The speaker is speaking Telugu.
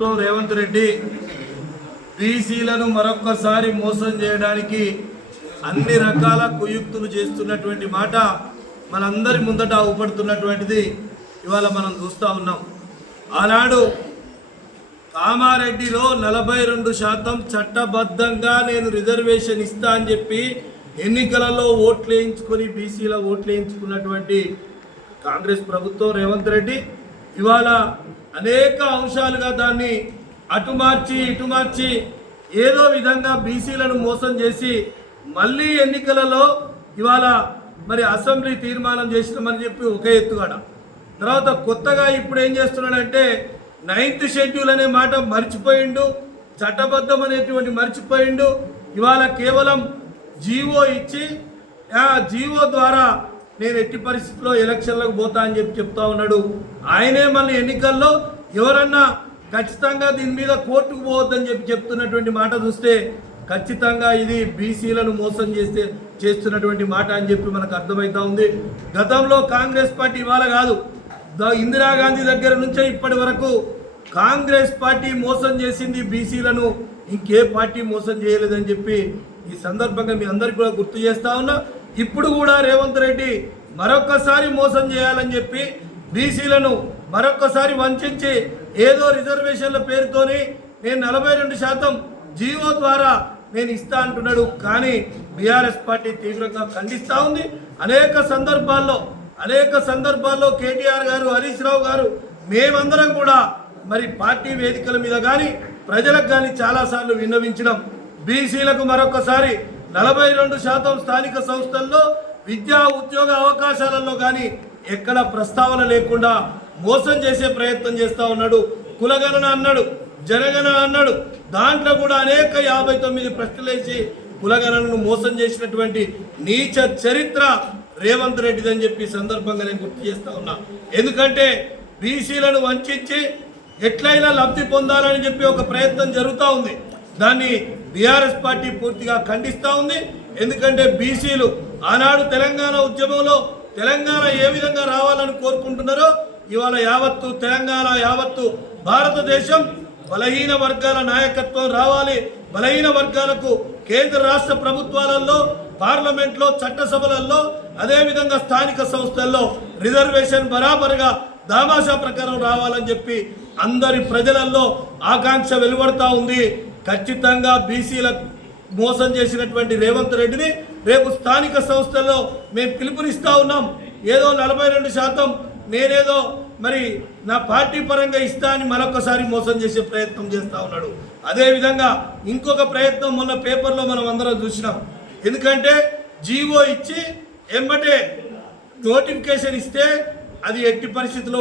రేవంత్ రెడ్డి బీసీలను మరొకసారి మోసం చేయడానికి అన్ని రకాల కుయుక్తులు చేస్తున్నటువంటి మాట మనందరి ముందట ఊపడుతున్నటువంటిది ఇవాళ మనం చూస్తూ ఉన్నాం. ఆనాడు కామారెడ్డిలో 42% చట్టబద్ధంగా నేను రిజర్వేషన్ ఇస్తా అని చెప్పి ఎన్నికలలో ఓట్లు వేయించుకొని బీసీల ఓట్లు వేయించుకున్నటువంటి కాంగ్రెస్ ప్రభుత్వం రేవంత్ రెడ్డి ఇవాళ అనేక అంశాలుగా దాన్ని అటు మార్చి ఏదో విధంగా బీసీలను మోసం చేసి మళ్ళీ ఎన్నికలలో ఇవాళ మరి అసెంబ్లీ తీర్మానం చేసినామని చెప్పి ఒక ఎత్తుగాడ. తర్వాత కొత్తగా ఇప్పుడు ఏం చేస్తున్నాడంటే 9th షెడ్యూల్ అనే మాట మర్చిపోయిండు, చట్టబద్ధం అనేటువంటి మర్చిపోయిండు. ఇవాళ కేవలం జీవో ఇచ్చి ఆ జీవో ద్వారా నేను ఎట్టి పరిస్థితుల్లో ఎలక్షన్లకు పోతా అని చెప్పి చెప్తా ఉన్నాడు. ఆయనే మళ్ళీ ఎన్నికల్లో ఎవరన్నా ఖచ్చితంగా దీని మీద కోర్టుకు పోవద్దని చెప్పి చెప్తున్నటువంటి మాట చూస్తే ఖచ్చితంగా ఇది బీసీలను మోసం చేస్తున్నటువంటి మాట అని చెప్పి మనకు అర్థమవుతా ఉంది. గతంలో కాంగ్రెస్ పార్టీ ఇవాళ కాదు, ఇందిరాగాంధీ దగ్గర నుంచే ఇప్పటి వరకు కాంగ్రెస్ పార్టీ మోసం చేసింది బీసీలను, ఇంకే పార్టీ మోసం చేయలేదని చెప్పి ఈ సందర్భంగా మీ అందరికీ కూడా గుర్తు చేస్తా ఉన్నా. ఇప్పుడు కూడా రేవంత్ రెడ్డి మరొకసారి మోసం చేయాలని చెప్పి బీసీలను మరొకసారి వంచి ఏదో రిజర్వేషన్ల పేరుతోని నేను 42% జీవో ద్వారా నేను ఇస్తా అంటున్నాడు. కానీ బీఆర్ఎస్ పార్టీ తీవ్రంగా ఖండిస్తూ ఉంది. అనేక సందర్భాల్లో కేటీఆర్ గారు, హరీష్ రావు గారు, మేమందరం కూడా మరి పార్టీ వేదికల మీద కానీ ప్రజలకు కానీ చాలాసార్లు విన్నవించినాం. బీసీలకు మరొకసారి 42% స్థానిక సంస్థల్లో విద్యా ఉద్యోగ అవకాశాలలో కానీ ఎక్కడ ప్రస్తావన లేకుండా మోసం చేసే ప్రయత్నం చేస్తూ ఉన్నాడు. కులగణన అన్నాడు, జనగణన అన్నాడు, దాంట్లో కూడా అనేక 59 ప్రశ్నలు వేసి కులగణనను మోసం చేసినటువంటి నీచ చరిత్ర రేవంత్ రెడ్డిదని చెప్పి సందర్భంగా నేను గుర్తు చేస్తా ఉన్నా. ఎందుకంటే బీసీలను వంచి ఎట్లయినా లబ్ధి పొందాలని చెప్పి ఒక ప్రయత్నం జరుగుతూ ఉంది. దాన్ని బీఆర్ఎస్ పార్టీ పూర్తిగా ఖండిస్తూ ఉంది. ఎందుకంటే బీసీలు ఆనాడు తెలంగాణ ఉద్యమంలో తెలంగాణ ఏ విధంగా రావాలని కోరుకుంటున్నారో ఇవాళ యావత్తు తెలంగాణ, యావత్తు భారతదేశం బలహీన వర్గాల నాయకత్వం రావాలి. బలహీన వర్గాలకు కేంద్ర రాష్ట్ర ప్రభుత్వాలలో, పార్లమెంట్లో, చట్టసభలలో, అదేవిధంగా స్థానిక సంస్థల్లో రిజర్వేషన్ బరాబరుగా దామాషా ప్రకారం రావాలని చెప్పి అందరి ప్రజలలో ఆకాంక్ష వెలువడతా ఉంది. ఖచ్చితంగా బీసీల మోసం చేసినటువంటి రేవంత్ రెడ్డిని రేపు స్థానిక సంస్థల్లో మేము పిలుపునిస్తూ ఉన్నాం. ఏదో 42% నేనేదో మరి నా పార్టీ పరంగా ఇస్తా అని మరొకసారి మోసం చేసే ప్రయత్నం చేస్తూ ఉన్నాడు. అదేవిధంగా ఇంకొక ప్రయత్నం మొన్న పేపర్లో మనం అందరం చూసినాం. ఎందుకంటే జీవో ఇచ్చి ఎంబటే నోటిఫికేషన్ ఇస్తే అది ఎట్టి పరిస్థితిలో